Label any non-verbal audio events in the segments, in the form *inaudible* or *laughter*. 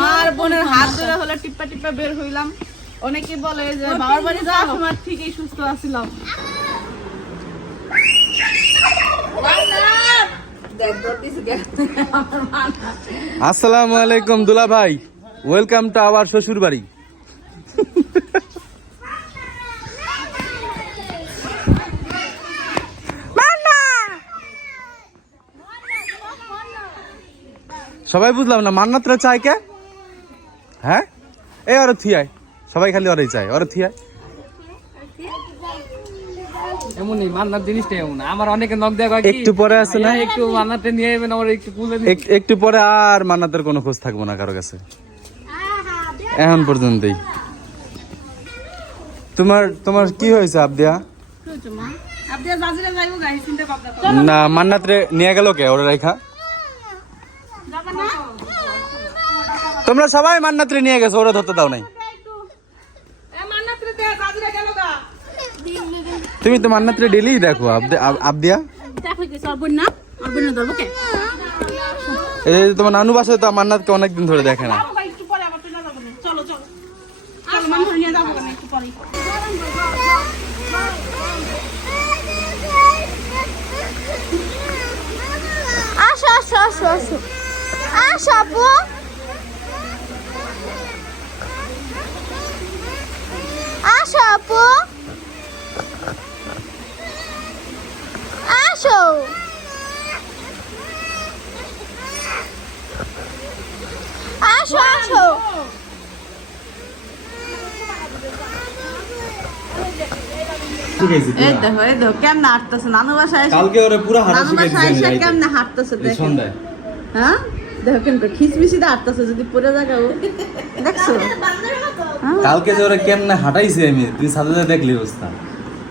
মার বোনের হাত ধরে হলে টিপ্পা টিপ্পা বের হইলাম। অনেকে বলে যে বাবার বাড়ি যাওয়ার সময় ঠিকই সুস্থ আছিলাম। আসসালামু আলাইকুম দুলা ভাই ওয়েলকাম টু আওয়ার শ্বশুর বাড়ি সবাই বুঝলাম না মান্নাতরা চায় কে? হ্যাঁ? এই ওর থিয়ায়। সবাই খালি ওরাই চায় ওর থিয়ায়। এমনই মান্নার জিনিসটা এমন। আমার অনেকে নক দেওয়া কি একটু পরে আছে না? একটু মান্নাতে নিয়ে যাবেন আমার একটু কুলে একটু পরে আর মান্নাতের কোনো খোঁজ থাকব না কারও কাছে। এখন পর্যন্তই। তোমার তোমার কি হয়েছে আবদিয়া? না মান্নাত রে নিয়ে গেল কে? ওরা রেখা তোমরা সবাই মান্নাত রে নিয়ে গেছো, ওরা ধরতে দাও নাই। তুমি তো মান্নাত রে ডেলি দেখো আবদিয়া। এই তোমার নানু বাসায় তো মান্নাতকে অনেকদিন ধরে দেখে না। আসো আসো আসো আসো। আসো আপু আসো আপু আসো। আসো আসো। এই দেখো এই দেখো কেমনে হাঁটতেছে? নানু বাসায় এসে কালকে ওরা পুরো নানু কেমনে হাঁটতেছে দেখো সন্ধ্যায়। হ্যাঁ? দেখো কেমন খিসমিসি দা হাঁটতেছে যদি পরে জায়গা দেখছ? কালকে যে ওরা কেমনে হাঁটাইছে আমি তুই সাথে দেখলি অবস্থা।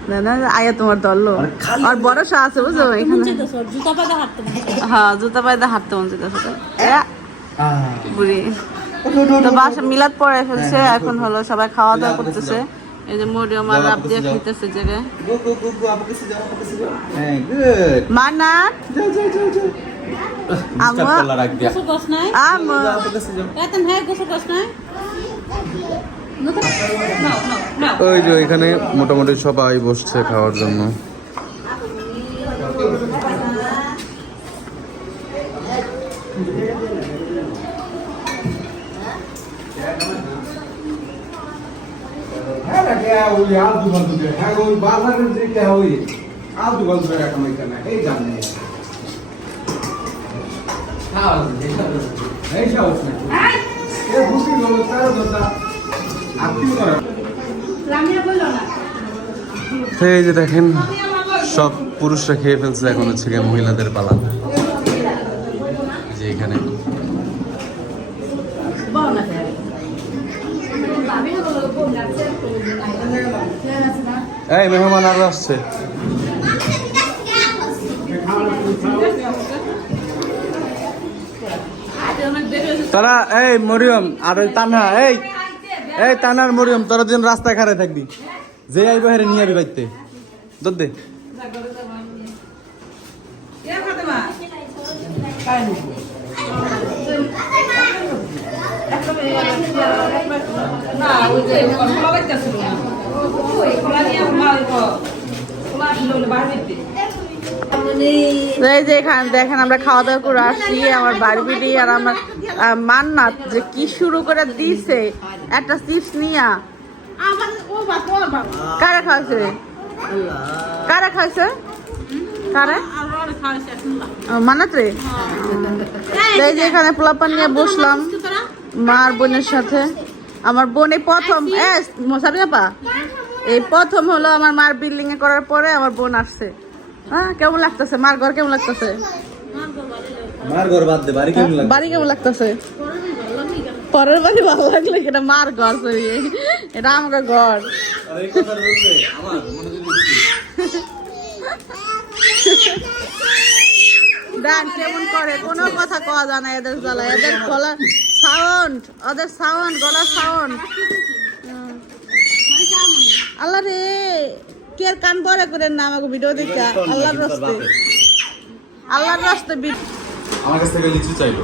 না না আয়া তোমার দললো আর খালি- আর বড় সা আছে বুঝছ এখানে? হ্যাঁ জুতা পায়ে হাঁটতে মন চাইতেছে বুড়ি। তো বাসা মিলাদ পরে ফেলছে এখন হলো সবাই খাওয়া দাওয়া করতেছে। এই যে আর যাও, রাব দিয়ে। জায়গায় যাও যাও। হ্যাঁ যাও। ওই যে এখানে মোটামুটি সবাই বসছে খাওয়ার জন্য। হ্যাঁ কে হ্যাঁ বাজারের এই জানে। যে দেখেন, সব পুরুষরা খেয়ে ফেলছে এখন হচ্ছে গিয়ে মহিলাদের পালা। যে এখানে। এই মেহমান আরও আসছে। তারা এই মরিয়ম আর ওই তানহা এই এই তানার মরিয়ম তোরা দিন রাস্তায় খাড়ে থাকবি যে আইব হেরে নিয়ে আবি বাইতে দুধ দে এই যে এখানে দেখেন আমরা খাওয়া দাওয়া করে আসছি আমার বারবিডি আর আমার মান্নাত যে কি শুরু করে দিছে একটা চিপস নিয়া। কারা খাওয়াছে কারা খাওয়াছে কারা? আহ, মান্নাত রে? এই যে এখানে পোলাপান নিয়ে বসলাম মার বোনের সাথে। আমার বোন প্রথম এ এই প্রথম হলো আমার মার বিল্ডিং এ করার পরে আমার বোন আসছে। হ্যাঁ কেমন লাগতেছে? মার ঘর কেমন লাগতেছে? মার ঘর বাদ দে বাড়ি কেমন লাগে বাড়ি কেমন লাগতেছে? পরের বাড়ি ভালো লাগলে এটা মার ঘর সরি এটা আমার ঘর ডান কেমন করে? কোনো কথা কওয়া যায় না এদের গলা এদের গলা সাউন্ড ওদের সাউন্ড গলা সাউন্ড আল্লাহ রে! কে কান বড় করে না আমাকে ভিডিও দেখা আল্লাহর রাস্তে। আল্লাহর রাস্তে আমার কাছ থেকে লিচু চাইলো।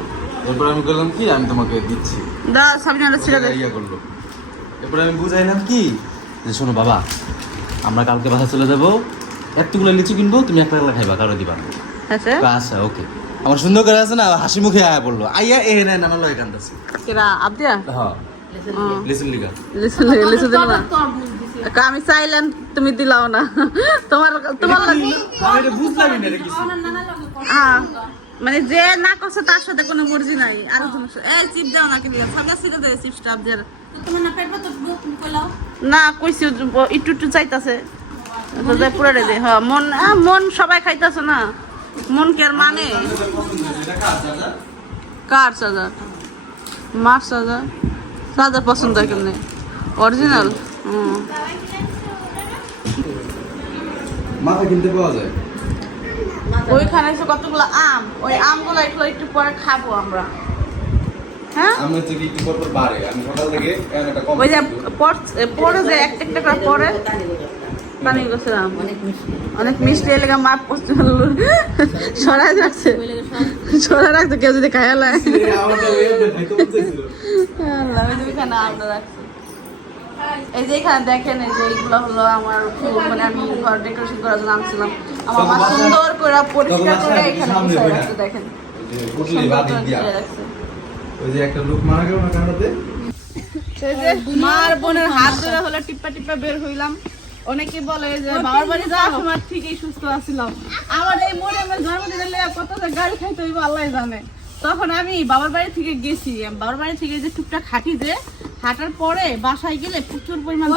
এরপর আমি বললাম কি? আমি তোমাকে দিচ্ছি। দা সাবিনাটা ছেড়ে দে। ইয়ে করল। এরপরে আমি বুঝাইলাম কি? যে শোনো বাবা আমরা কালকে বাসা চলে যাব। এতগুলো লিচু কিনবো তুমি একটা একটা খাইবা কারও দিবা আচ্ছা। আচ্ছা ওকে। আমার সুন্দর করে আছে না হাসি মুখে আয়া পড়ল। আইয়া এ নেন আমার লয় কান্দাছে। কেরা? আবদিয়া? হ্যাঁ। লিসন লিগা। লিসু লিসু দিল না কা আমি চাইলাম তুমি দিলাও না। তোমার তোমার হ্যাঁ মানে যে না করছে তার সাথে কোনো মর্জি নাই। আর এই চিপ দাও না কিনলে। সামনে ছিল দে চিপসটা আবদিয়ার না কইছি একটু একটু চাইতাছে। তো দে হ্যাঁ মন মন সবাই খাইতাছে না। মন কি আর মানে? কার চার্জার মার চার্জার চার্জার পছন্দ হয় কেমনে? অরিজিনাল মাথা কিনতে পাওয়া যায়? ওইখানে এসে কতগুলো আম? ওই আমগুলো একটু একটু পরে খাব আমরা। হ্যাঁ? আমি হচ্ছে একটু পর পর বাড়ে। আমি সকাল থেকে একটা কম ওই যে পড়ে যে একটা একটা করে পরে পানি গেছিলাম অনেক মিষ্টি। এলাকা মা পছন্দ সরাই রাখছে সরাই রাখছে কেউ যদি খায় লাই আমারটা ওই আপডেট খাইতে বলতেছিল। আল্লাহ, ওই যে আমরা রাখছি। এই যে এখানে দেখেন এই যে এইগুলো হলো আমার মানে আমি ঘর ডেকোরেশন করার জন্য আনছিলাম। আমার মা সুন্দর করে পরিষ্কার করে এখানে রাখছে দেখেন। ওই যে পুটলি সুন্দর বাদিক করে দিয়া। গুছিয়ে রাখছে। ওই যে একটা লোক মারা গেল না কানাডাতে? মার বোনের হাত ধরে হলো টিপ্পা টিপ্পা বের হইলাম। অনেকে বলে যে বাবার বাড়ি যাওয়ার সময় ঠিকই সুস্থ আছিলাম। আমার এই মোড়ে আমার জন্মদিনের লেগে কত গাড়ি খাইতে হইব আল্লাহ জানে। তখন আমি বাবার বাড়ি থেকে গেছি। বাবার বাড়ি থেকে যে টুকটাক হাঁটি যে হাঁটার পরে বাসায় গেলে প্রচুর পরিমাণ।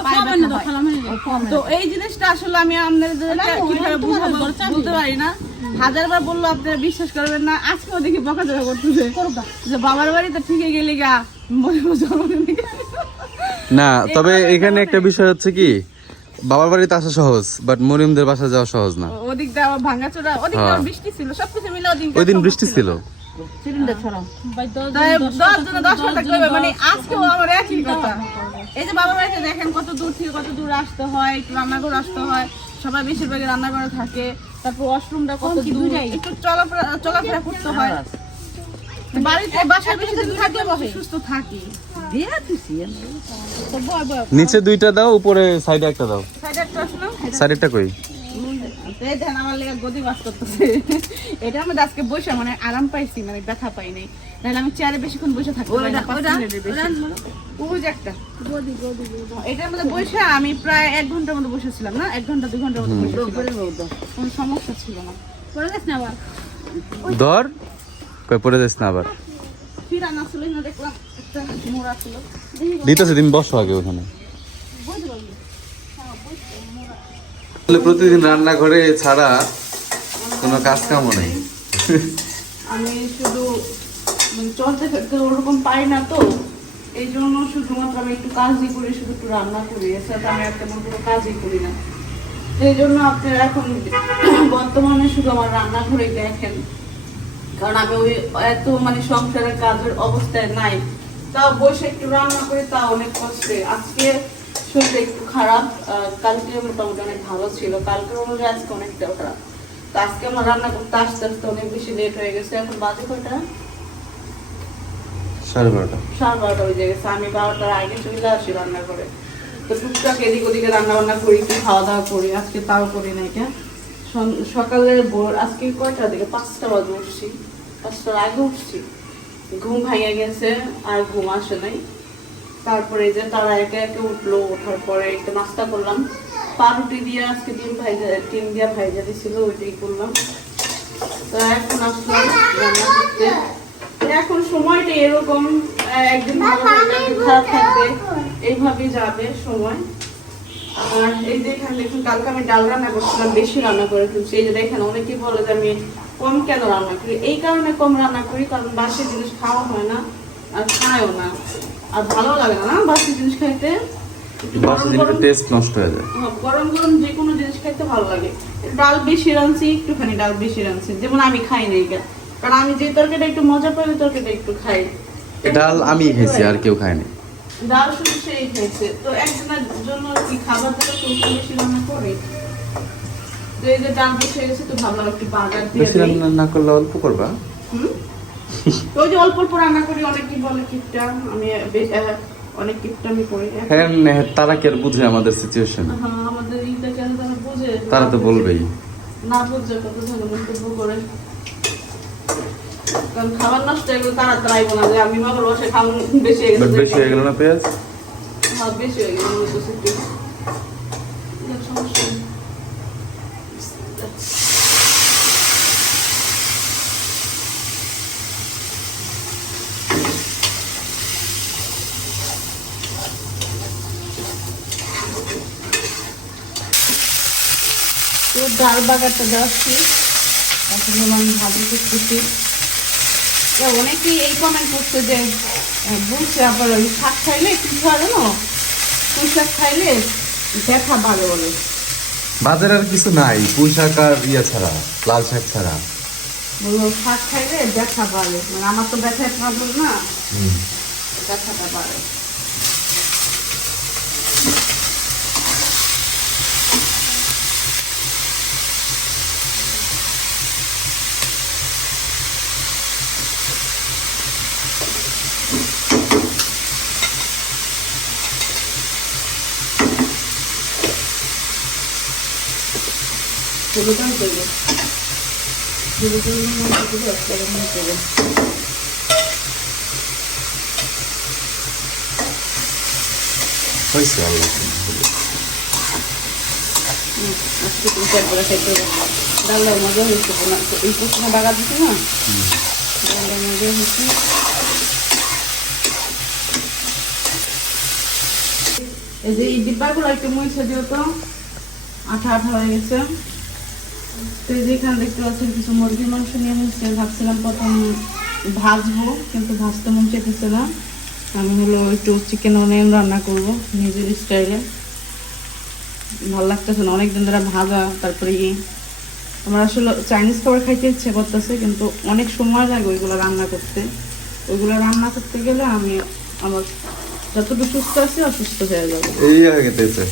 তো এই জিনিসটা আসলে আমি আপনাদের কীভাবে বুঝাবো পারি না। হাজারবার বলল আপনারা বিশ্বাস করবেন না। আজকেও দেখি বকাঝকা করতেছে। যে বাবার বাড়িতে ঠিকই গেলি গা না তবে এখানে একটা বিষয় হচ্ছে কি বাবার বাড়িতে আসা সহজ বাট মরিমদের বাসা যাওয়া সহজ না। ওদিক দিয়ে আবার ভাঙাচোরা ওদিক হ্যাঁ। বৃষ্টি ছিল সবকিছু মিলে ওদিন ওই দিন বৃষ্টি ছিল দশ জনে দশ ঘণ্টা করবে। মানে আজকেও আমার একই কথা। এই যে বাবার বাড়িতে দেখেন কত দূর থেকে কত দূর আসতে হয় একটু রান্নাঘর আসতে হয়। সবাই বেশিরভাগই রান্নাঘরে থাকে। তারপর ওয়াশরুমটা কত দূর? একটু চলাফেরা চলাফেরা করতে হয়। বাড়িতে বাসায় বেশি দিন থাকলে বসে সুস্থ থাকি। নিচে দুইটা দাও উপরে সাইডে একটা দাও। সাইডে একটা কই? এই দেখেন আমার লেগে গদি বাস করতেছে। এটার মধ্যে আজকে বসে মানে আরাম পাইছি মানে ব্যথা পাই নাই। নাহলে আমি চেয়ারে বেশিক্ষণ বসে এটার মধ্যে বসে প্রায় এক ঘণ্টার মধ্যে বসেছিলাম না? এক ঘণ্টা দুই ঘণ্টার মধ্যে বসেছিলাম। কোনো সমস্যা ছিল না। পরে গেছ না আবার? ধর। কই পড়ে যাস না আবার। ছিল না দেখলাম একটা মোড়া ছিল দিতেছে তুমি বসো আগে ওখানে। প্রতিদিন রান্নাঘরে ছাড়া কোনো কাজ কামও নেই। আমি শুধু মানে চলতে ওরকম পাই না তো, এই জন্য শুধুমাত্র আমি একটু কাজই করি, শুধু একটু রান্না করি। এছাড়া আমি আর তেমন কোনো কাজই করি না। জন্য আপনারা এখন বর্তমানে শুধু আমার রান্নাঘরেই দেখেন। কারণ আমি ওই এত মানে সংসারের কাজের অবস্থায় নাই। তাও বসে একটু রান্না করি, তা অনেক কষ্টে। আজকে শরীরটা একটু খারাপ কালকে মোটামুটি অনেক ভালো ছিল। কালকের অনুযায়ী আজকে অনেকটা খারাপ। তো আজকে আমার রান্না করতে আসতে আসতে অনেক বেশি লেট হয়ে গেছে। এখন বাজে কয়টা? সাড়ে বারোটা। সাড়ে বারোটা বেজে গেছে। আমি বারোটার আগে চলে আসি রান্না করে। তো টুকটাক এদিক ওদিকে রান্না বান্না করি একটু খাওয়া দাওয়া করি। আজকে তাও করি না এটা সন- সকালে ভোর আজকে কয়টা দিকে? পাঁচটা বাজে উঠছি। পাঁচটার আগে উঠছি। ঘুম ভেঙে গেছে আর ঘুম আসে নাই। তারপরে যে তারা একে একে উঠল ওঠার পরে একটু নাস্তা করলাম। পাউরুটি দিয়ে আজকে ডিম ভাইজা ডিম দিয়ে ভাইজা দিছিল ওইটাই করলাম। তো এখন আসলাম রান্না করতে। এখন সময়টা এরকম একদিন ভালো খারাপ থাকবে। এইভাবেই যাবে সময়। আর এই যে এখানে দেখুন কালকে আমি ডাল রান্না করছিলাম বেশি রান্না করে ফেলছি। এই যে দেখেন অনেকেই বলে যে আমি কম কেন রান্না করি? এই কারণে কম রান্না করি কারণ বাসি জিনিস খাওয়া হয় না আর খায়ও না। আর ভালো লাগে না বাসি জিনিস খাইতে? বাসা জিনিসের টেস্ট নষ্ট হয়ে যায়। হ্যাঁ, গরম গরম যে কোনো জিনিস খাইতে ভালো লাগে। ডাল বেশি রাঁধছি একটুখানি ডাল বেশি রাঁধছি। যেমন আমি খাই না এটা কারণ আমি যে তরকারিটা একটু মজা পাই ওই তরকারিটা একটু খাই। ডাল আমি খেয়েছি আর কেউ খায়নি ডাল শুধু সেই খাইছে। তো একজনের জন্য কি খাবার দাবার তো বেশি রান্না করি? তো এই যে ডাল বেশি গেছে তো ভাবলাম একটু বাগার দিয়ে বেশি রান্না না করলে অল্প করবা। হুম? তো *laughs* ওই যে অল্প অল্প রান্না করি অনেকেই বলে কিপটা আমি অনেক কিপটা আমি করি। হ্যাঁ হ্যাঁ, তারা কি আর বুঝে আমাদের সিচুয়েশন হ্যাঁ, আমাদের এইটা কেন তারা বোঝে? তারা তো বলবেই। না বুঝছে কত ভালো মন্তব্য করে। কারণ খাবার নষ্ট হয়ে গেলে তারা ট্রাই না যে আমি মামার বসে খাবার বেশি হয়ে গেছে। বেশি হয়ে গেল না পেঁয়াজ? হ্যাঁ বেশি হয়ে গেল মনে করছে একটু যাক, সমস্যা নেই। তো ডাল বাগারটা যাচ্ছি। এখন আমি ভাজি করতেছি অনেকেই এই কমেন্ট করছে যে বলছে আবার ওই শাক খাইলে কি খাওয়া জানো পুঁই শাক খাইলে ব্যথা বাড়ে বলে। বাজারে আর কিছু নাই পুঁই শাক আর ইয়া ছাড়া লাল শাক ছাড়া। বলল শাক খাইলে ব্যথা বাড়ে। মানে আমার তো ব্যথায় প্রবলেম না। ব্যথাটা বাড়ে। হলুদাও হলুদের মধ্যে দেবো একটা রকম করব হয়েছে আল্লাহ আজকে তুমি একবারে খাইতে হবে ডালটা এই প্রশ্ন বাগা একটু মুছে দিও তো। আঠা আঠা হয়ে গেছে। তো এই যে এখানে দেখতে পাচ্ছেন কিছু মুরগির মাংস নিয়ে ভাবছিলাম প্রথম ভাজবো কিন্তু ভাজতে মন চেতেছে না। আমি হলো একটু চিকেন অনিয়ন রান্না করব নিজের স্টাইলে ভালো লাগতেছে না অনেকদিন ধরে ভাজা তারপরে ই। আমার আসলে চাইনিজ খাবার খাইতে ইচ্ছে করতেছে কিন্তু অনেক সময় লাগে ওইগুলো রান্না করতে। ওইগুলো রান্না করতে গেলে আমি আমার যতটুকু সুস্থ আছি অসুস্থ হয়ে যাবে। এই হয়ে গেছে।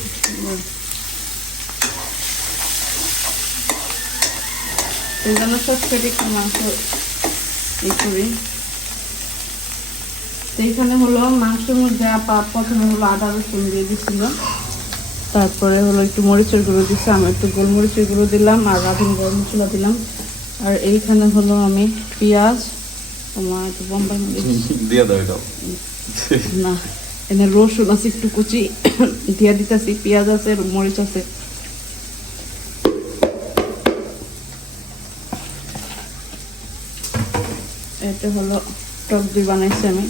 এই জন্য সব কেটে একটু মাংস ই করি। তো এইখানে হলো মাংসের মধ্যে আপা প্রথমে হলো আদা রসুন দিয়ে দিছিল। তারপরে হলো একটু মরিচের গুঁড়ো দিচ্ছে আমি একটু গোলমরিচের গুঁড়ো দিলাম আর রাধুন গরম মশলা দিলাম। আর এইখানে হলো আমি পেঁয়াজ তোমার একটু বোম্বাই মরিচ। *laughs* দিয়ে দাও এটাও। না এনে রসুন আছে একটু কুচি। *coughs* দিয়ে দিতেছি পেঁয়াজ আছে মরিচ আছে। এটা হলো টক দই বানাইছি আমি।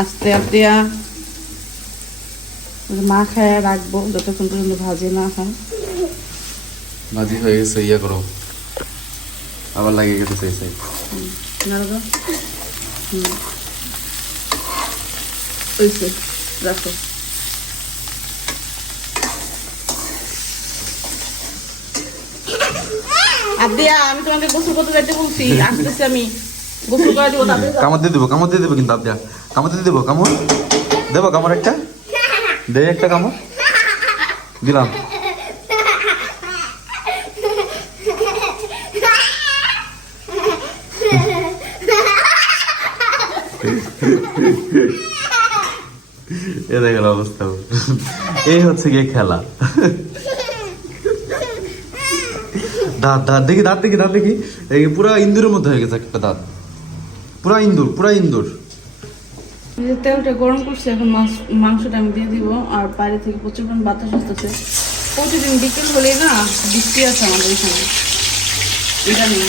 আস্তে আস্তে মা খায় রাখব যতক্ষণ পর্যন্ত ভাজি না খায় ভাজি হয়ে গেছে ইয়া করো। আবার লাগিয়ে গেছে সেই সাইড হুম ওইসে রাখো। আমি করতে বলছি আমি। করে। কামড় দিয়ে দেবো, কামড় দিয়ে দেবো কিন্তু কামড় দিয়ে দেবো দেবো একটা? দে একটা এ দেখে অবস্থা। এই হচ্ছে গিয়ে খেলা। দাঁত দাঁত দেখি দাঁত দেখি দাঁত দেখি। এই পুরা ইন্দুরের মধ্যে হয়ে গেছে একটা দাঁত। পুরা ইন্দুর পুরা ইন্দুর। তেলটা গরম করছি এখন মাংস- মাংসটা আমি দিয়ে দিব আর বাইরে থেকে প্রচুর পরিমাণ বাতাস আসতেছে। প্রতিদিন বিকেল হলে না বৃষ্টি আছে আমাদের এখানে। এটা নেই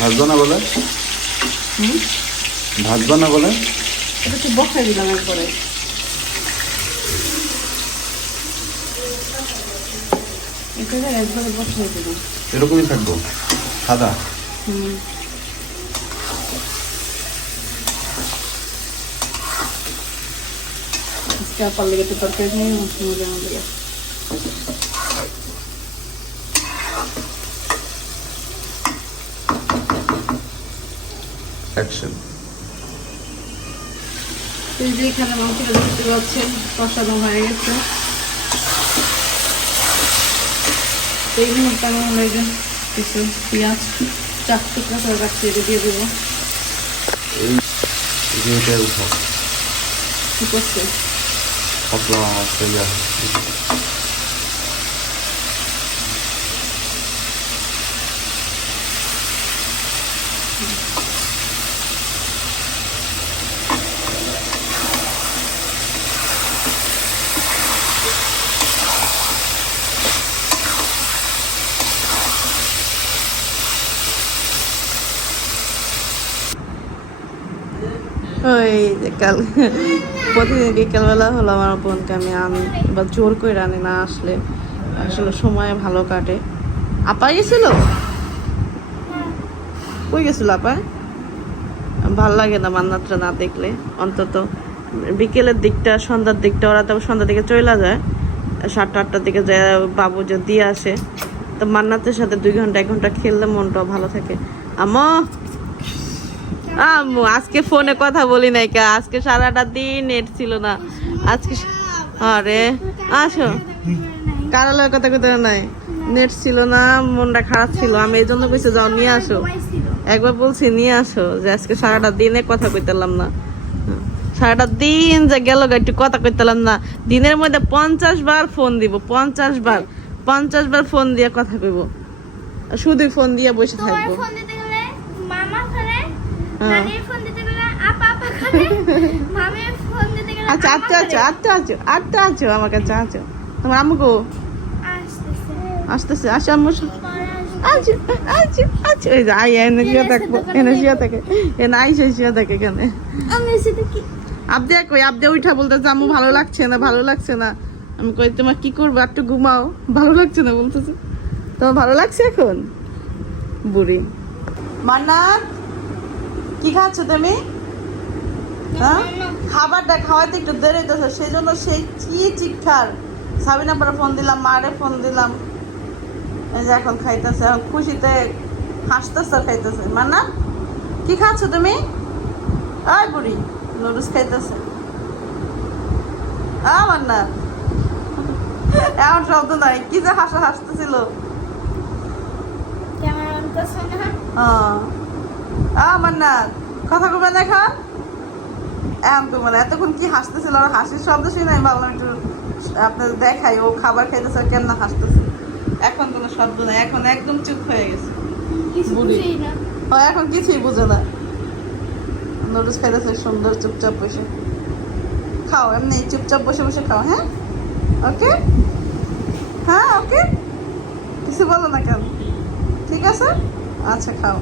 ভাজবা না বলে? হুম? ভাজবা না বলে? এটা তো বসাই দিলাম একবারে। একবারে এরকমই থাকব? সাদা? হুম। আজকে আপার লেগে তো তরকারি খাই মজা মজা অ্যাকশন এই যে এখানে মাংসটা দেখতে পাচ্ছেন কষানো হয়ে গেছে তো এই মুহূর্তে আমার মনে হয় কিছু পেঁয়াজ চার টুকরা করে কাটছি এটা দিয়ে দেবো। এইটা উঠাও। কি করছে? পটলা মাছটা ইয়া ওই যে কাল প্রতিদিন বিকেলবেলা হলো আমার বোনকে আমি আনি বা জোর করে আনি না আসলে। আসলে সময় ভালো কাটে। আপা গেছিল? কই গেছিল আপা? ভালো লাগে না মান্নাতটা না দেখলে, অন্তত। বিকেলের দিকটা, সন্ধ্যার দিকটা, ওরা তো সন্ধ্যার দিকে চলে যায়। সাতটা, আটটার দিকে যায়, বাবু যে দিয়ে আসে। তো মান্নাতের সাথে দুই ঘণ্টা, এক ঘণ্টা খেললে মনটাও ভালো থাকে। আমা আম্মু, আজকে ফোনে কথা বলি নাই কা, আজকে সারাটা দিন নেট ছিল না। আজকে আরে, আসো। কারালের কথা কথা নাই। নেট ছিল না, মনটা খারাপ ছিল। আমি এই জন্য কইছি, যাও, নিয়ে আসো। একবার বলছি, নিয়ে আসো। যে আজকে সারাটা দিনে কথা কইতালাম না। সারাটা দিন যে গেল একটু কথা কইতালাম না। দিনের মধ্যে পঞ্চাশ বার ফোন দিব, পঞ্চাশ বার। পঞ্চাশ বার ফোন দিয়ে কথা কইব। শুধু ফোন দিয়ে বসে থাকব। আচ্ছা আম্মা আটটা আছো আটটা আছো আটটা আছো আমার কাছে আছো। তোমার আম্মুকো আসতেছে। আসতেছে আসে আম্মু পরে আসবে। আছো আছো আছো এই যে আই এনে শুয়ে থাকব এনে শুয়ে থাকে এনে আইসে শুয়ে থাকে এখানে। আমি সেটা কি আবদে কই? আবদে উঠা বলতেছে আম্মু ভালো লাগছে না ভালো লাগছে না। আমি কই তোমার কি করব? একটু ঘুমাও। ভালো লাগছে না বলতেছে। তোমার ভালো লাগছে এখন? বুড়ি। মান্না কি খাচ্ছ তুমি? হ্যাঁ? খাবারটা খাওয়াতে একটু দেরি হইতেছে সেই জন্য সেই কি চিৎকার? সাবিনা পরে ফোন দিলাম মারে ফোন দিলাম। এই যে এখন খাইতেছে এখন খুশিতে হাসতেছে খাইতেছে। মান্না কি খাচ্ছ তুমি? আয় বুড়ি নুডলস খাইতেছে। আমার না এমন শব্দ নাই কি যে হাসা হাসতেছিল। ক্যামেরা অন করছ না? আমার না কথা কবে দেখা এমন তো মানে এতক্ষণ কি হাসতেছিল? আর হাসির শব্দ শুনে আমি ভাবলাম একটু আপনাদের দেখাই ও খাবার খাইতেছে কেন না হাসতেছে? এখন কোনো শব্দ নাই এখন একদম চুপ হয়ে গেছে। ও এখন কিছুই বুঝে না। নুডলস খাইতেছে সুন্দর চুপচাপ বসে। খাও এমনি চুপচাপ বসে বসে খাও হ্যাঁ? ওকে? হ্যাঁ ওকে? কিছু বলো না কেন? ঠিক আছে? আচ্ছা খাও।